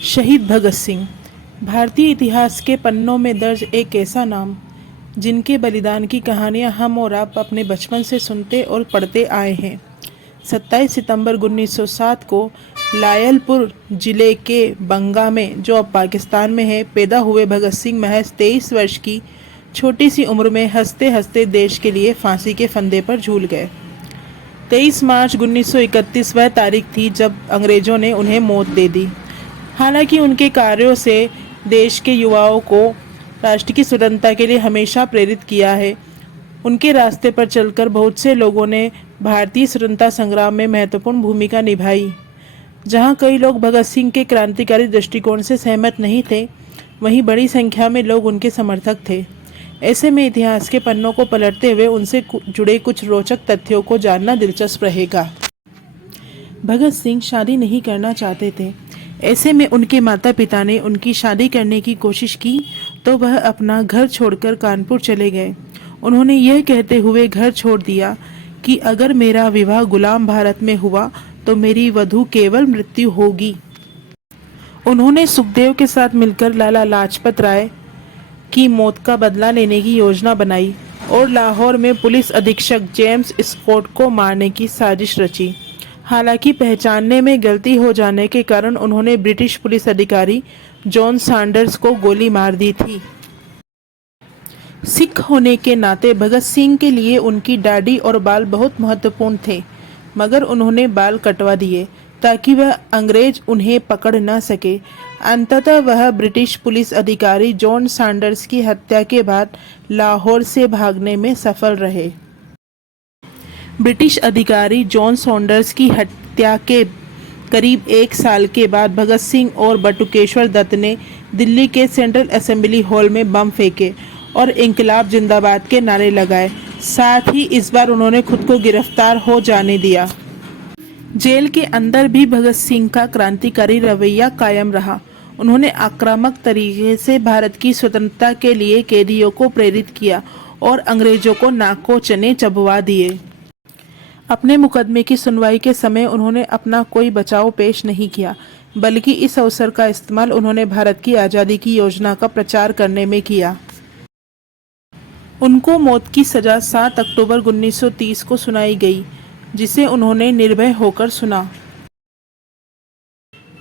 शहीद भगत सिंह भारतीय इतिहास के पन्नों में दर्ज एक ऐसा नाम जिनके बलिदान की कहानियां हम और आप अपने बचपन से सुनते और पढ़ते आए हैं। 27 सितंबर 1907 को लायलपुर जिले के बंगा में, जो अब पाकिस्तान में है, पैदा हुए भगत सिंह महज 23 वर्ष की छोटी सी उम्र में हंसते हंसते देश के लिए फांसी के फंदे पर झूल गए। 23 मार्च 1931 वह तारीख थी जब अंग्रेजों ने उन्हें मौत दे दी। हालांकि उनके कार्यों से देश के युवाओं को राष्ट्र की स्वतंत्रता के लिए हमेशा प्रेरित किया है। उनके रास्ते पर चलकर बहुत से लोगों ने भारतीय स्वतंत्रता संग्राम में महत्वपूर्ण भूमिका निभाई। जहां कई लोग भगत सिंह के क्रांतिकारी दृष्टिकोण से सहमत नहीं थे, वहीं बड़ी संख्या में लोग उनके समर्थक थे। ऐसे में इतिहास के पन्नों को पलटते हुए उनसे जुड़े कुछ रोचक तथ्यों को जानना दिलचस्प रहेगा। भगत सिंह शादी नहीं करना चाहते थे। ऐसे में उनके माता पिता ने उनकी शादी करने की कोशिश की तो वह अपना घर छोड़कर कानपुर चले गए। उन्होंने यह कहते हुए घर छोड़ दिया कि अगर मेरा विवाह गुलाम भारत में हुआ तो मेरी वधू केवल मृत्यु होगी। उन्होंने सुखदेव के साथ मिलकर लाला लाजपत राय की मौत का बदला लेने की योजना बनाई और लाहौर में पुलिस अधीक्षक जेम्स स्कॉट को मारने की साजिश रची। हालांकि पहचानने में गलती हो जाने के कारण उन्होंने ब्रिटिश पुलिस अधिकारी जॉन सैंडर्स को गोली मार दी थी। सिख होने के नाते भगत सिंह के लिए उनकी दाढ़ी और बाल बहुत महत्वपूर्ण थे, मगर उन्होंने बाल कटवा दिए ताकि वह अंग्रेज उन्हें पकड़ न सके। अंततः वह ब्रिटिश पुलिस अधिकारी जॉन सैंडर्स की हत्या के बाद लाहौर से भागने में सफल रहे। ब्रिटिश अधिकारी जॉन सैंडर्स की हत्या के करीब 1 साल के बाद भगत सिंह और बटुकेश्वर दत्त ने दिल्ली के सेंट्रल असेंबली हॉल में बम फेंके और इंकलाब जिंदाबाद के नारे लगाए। साथ ही इस बार उन्होंने खुद को गिरफ्तार हो जाने दिया। जेल के अंदर भी भगत सिंह का क्रांतिकारी रवैया कायम रहा। उन्होंने आक्रामक तरीके से भारत की स्वतंत्रता के लिए कैदियों को प्रेरित किया और अंग्रेजों को नाको चने चबवा दिए। अपने मुकदमे की सुनवाई के समय उन्होंने अपना कोई बचाव पेश नहीं किया, बल्कि इस अवसर का इस्तेमाल उन्होंने भारत की आज़ादी की योजना का प्रचार करने में किया। उनको मौत की सजा 7 अक्टूबर 1930 को सुनाई गई, जिसे उन्होंने निर्भय होकर सुना।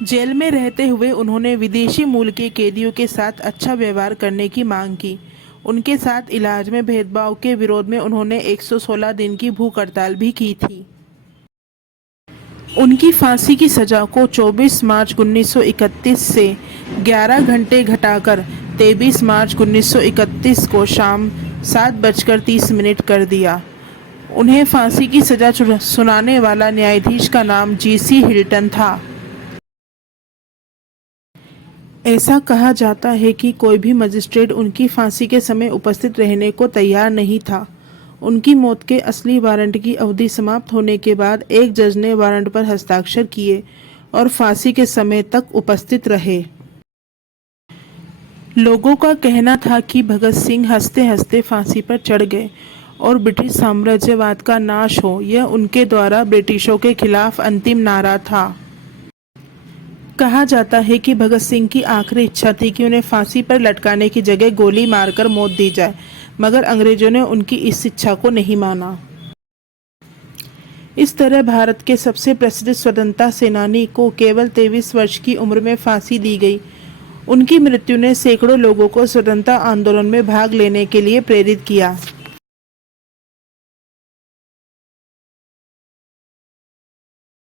जेल में रहते हुए उन्होंने विदेशी मूल के कैदियों के साथ अच्छा व्यवहार करने की मांग की। उनके साथ इलाज में भेदभाव के विरोध में उन्होंने 116 दिन की भूख हड़ताल भी की थी। उनकी फांसी की सजा को 24 मार्च 1931 से 11 घंटे घटाकर 23 मार्च 1931 को शाम 7:30 कर दिया। उन्हें फांसी की सजा सुनाने वाला न्यायाधीश का नाम G.C. हिल्टन था। ऐसा कहा जाता है कि कोई भी मजिस्ट्रेट उनकी फांसी के समय उपस्थित रहने को तैयार नहीं था। उनकी मौत के असली वारंट की अवधि समाप्त होने के बाद एक जज ने वारंट पर हस्ताक्षर किए और फांसी के समय तक उपस्थित रहे। लोगों का कहना था कि भगत सिंह हंसते हंसते फांसी पर चढ़ गए और ब्रिटिश साम्राज्यवाद का नाश हो, यह उनके द्वारा ब्रिटिशों के खिलाफ अंतिम नारा था। कहा जाता है कि भगत सिंह की आखिरी इच्छा थी कि उन्हें फांसी पर लटकाने की जगह गोली मारकर मौत दी जाए, मगर अंग्रेजों ने उनकी इस इच्छा को नहीं माना। इस तरह भारत के सबसे प्रसिद्ध स्वतंत्रता सेनानी को केवल 23 वर्ष की उम्र में फांसी दी गई। उनकी मृत्यु ने सैकड़ों लोगों को स्वतंत्रता आंदोलन में भाग लेने के लिए प्रेरित किया।